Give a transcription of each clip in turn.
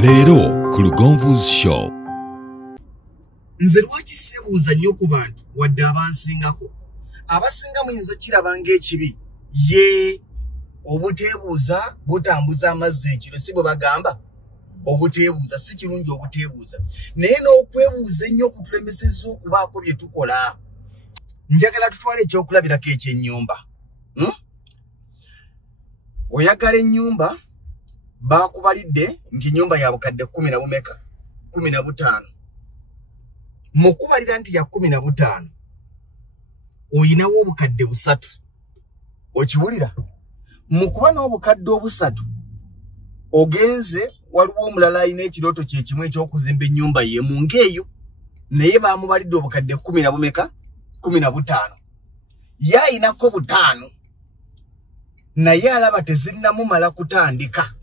Leero ku Lugonvu's show. Nze lwaki seebuuza nnyo ku bantu wadde abansingako. Abasinga muyinza kirabanga ekibi. Ye obuteebuuza butambuza amazzi ekiro si bwe bagamba. Obuteebuuza si kirungi obuteebuuza. Naye n'okwebuuza ennyo kutulemesezza okubaako bye tukola. Njagala tutwale ekyokulabirako eky'ennyumba. Oyagala ennyumba baakubalidde nti ennyumba ya bukadde 10 na bumeka 15. Mukubalira nti ya 15 oyinawo obukadde 3. Okiwulira? Mukuba n'obukadde 3 ogenze waliwo omulala alina ekirooto kye kimu eky'okuzimba ennyumba ye mu ngeeyo naye baamubalidde obukadde 10 na bumeka 15. Ye ayinako 5 naye alaba tezinnamumala kutandika.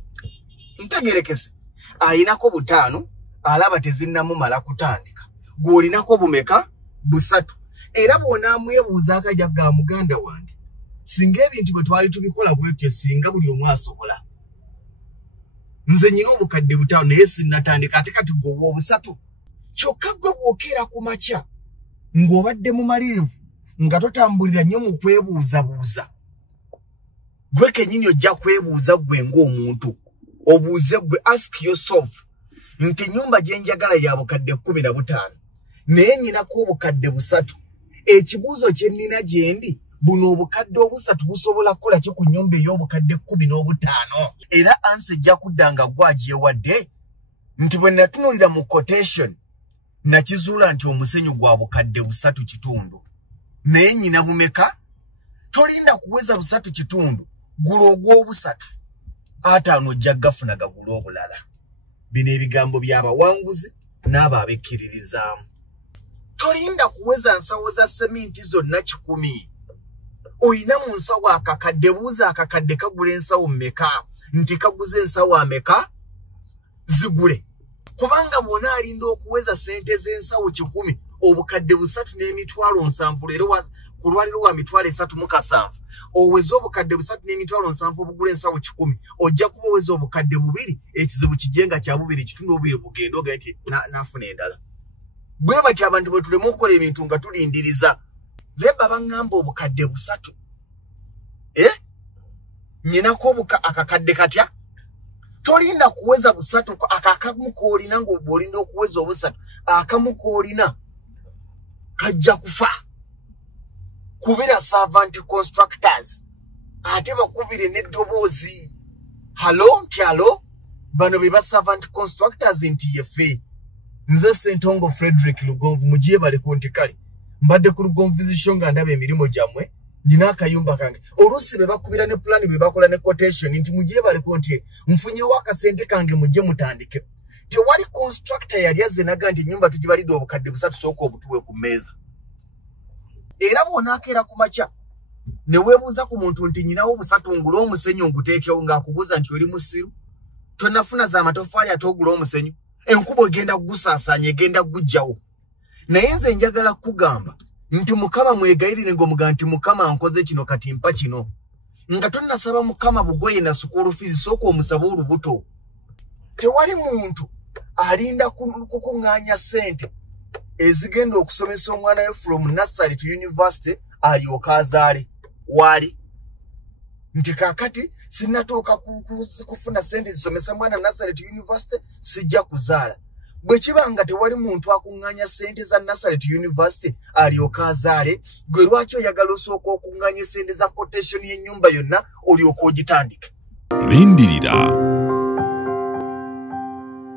Ntegerekese ayinako 5 alaba tezinnamumala kutandika. Gwolinako bumeka 3. Era bw'onaamwebuuza akajja ga muganda wange singa ebintu bwe twali tubikola bwetyo singa buli omu asobola. Nze nyina obukadde 5 naye sinnatandika ate kati gwe owa 3. Kyokka gwe bw'okeera ku makya ng'obadde mumaliivu nga totambulira nnyo mu kwebuuzabuuza. Gwe kennyini ojja kwebuuza gwe ng'omuntu. Obuuze gwe, ask yourself nti nyumba gye njagala ya bukadde 15 naye nyinako obukadde 3. Ekibuuzo kye nnina gye ndi buno obukadde 3 busobola kukola ki ku nyumba ey'obukadde 15? Era ansi ejja kudda nga gwagiyewadde nti bwe natunulira mu quotation nakizuula nti omusenyu gwa bukadde 3 kitundu. Naye nyina bumeka? Tolinda kuweza 3 kitundu gula ogw'obu3 5 ojja gafuna gagula obulala. Bino ebigambo by'abawanguzi n'abo abekkiririzaamu. Tolinda kuweza nsawo za seminti zonna 10. Oyina mu nsawo akakadde, buuza akakadde kagula ensawo mmeka nti kaguze ensawo ameka zigule. Kubanga bw'ona alinda okuweza sente z'ensawo 10 obukadde 3 n'emitwalo 7 leero ku lwaliro lwa mitwalo 3 oweza obukadde 3 n'emitwalo 7 obugula ensawo 10 ojja kuba oweza obukadde 2 ekizibu kijenga kya 2 kitundu 2 bugendo ga nti nafuna endala. Bwe bati abantu bwe tulemu okukola ebintu nga tulindiriza leba bangamba obukadde 3. Nyinako akakadde katya? Tolinda kuweza 3 akakamu koolina ng'olinda okuweza 3 akamu koolina kajja kufa. Kubira servant constructors ate bakubire n'eddoboozi halo nti halo bano be ba servant constructors nti yefe. Nze Ssentongo Frederick Lugonvu mugiye bali kunti kale mbadde ku Lugonvu nga ndaba emirimu gyammwe nyina akayumba kange oluusi be bakubira ne plan be bakola ne quotation nti mugiye bali kunti nfunyewo akasente kange mujje mutandike. Tewali constructor yali azenaga nti nyumba tugibalidde obukadde 3 sooka obutuwe ku mmeeza. Era bw'onaakeera ku makya ne weebuuza ku muntu nti nyinawo 3 ngula omusenyu nguteekewo ng'akubuuza nti oli musiru tonafuna za matoffaali ate ogula omusenyu enkuba egenda kugusaasaanya egenda kugujjawo. Naye nze njagala kugamba nti Mukama mwegayirire ng'omuga nti Mukama nkoze kino kati mpa kino nga tonnasaba Mukama bugoye na school fees sooka omusaba olubuto. Tewali muntu alinda kukuŋŋaanya ssente ezigenda okusomesa omwana we from nursery to university alyoka azaale wali nti kakati sinnatuuka kufuna ssente zisomesa mwana nursery to university sijja kuzaala. Bwe kiba nga tewali muntu akuŋŋaanya ssente za nursery to university alyoka azaale gwe lwaki oyagala osooka okuŋŋaanya ssente za quotation y'ennyumba yonna olyoka ogitandike? Lindirira